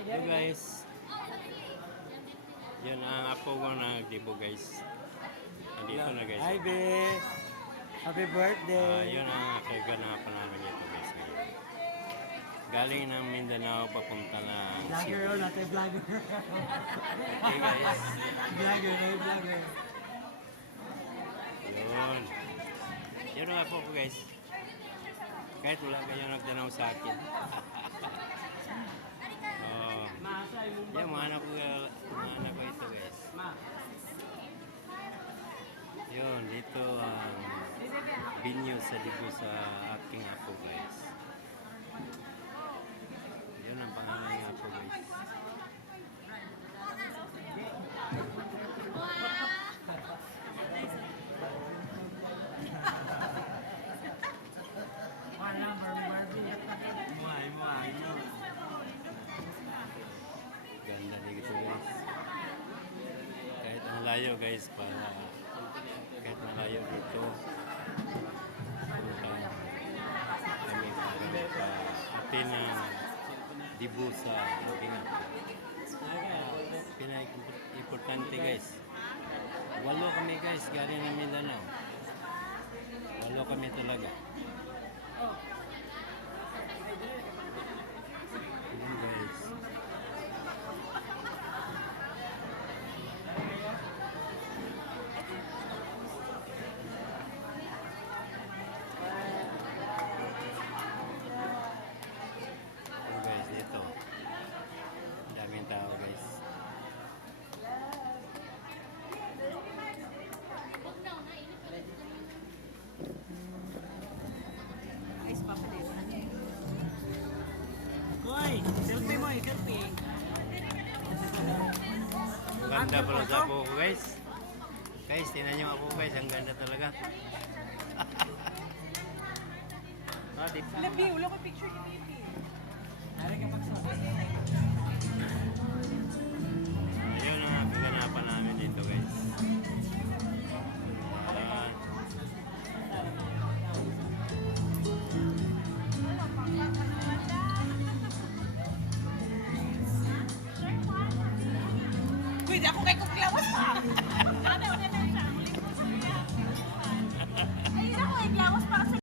Hello guys. Yan ang apo ko nagdibo guys. Nandito na guys. Hi, be. Happy birthday. Yun ang kaganapan namin dito guys ngayon. Galing ng Mindanao papunta ng Vlogger Cebu. yun, natin vlogger. Okay guys. Vlogger, vlogger. Yun. Yun ang apo ko guys. Kahit wala kayo nagdanaw sa akin. Yan, mga anak ko ito guys. Yun, dito ang binyo sa dibo sa aking apo guys. Yun ang pangalan ng apo guys. Ganda dito guys. Kahit ang layo guys, kahit malayo dito, kami pa atin na dibo sa aking apo. Pinaka-importante guys. 8 kami guys, galing ng Mindanao. 8 kami talaga. Yun guys. Yun guys, dito. Daming tao guys. Koy, selfie mo, selfie. Ang ganda pala sa apo ko guys. Guys, tingnan nyo ako guys. Ang ganda talaga. Labi, wala ko picture ni Bibi. Ayun ang kaganapan namin dito guys. Ayan. Pwede ako kay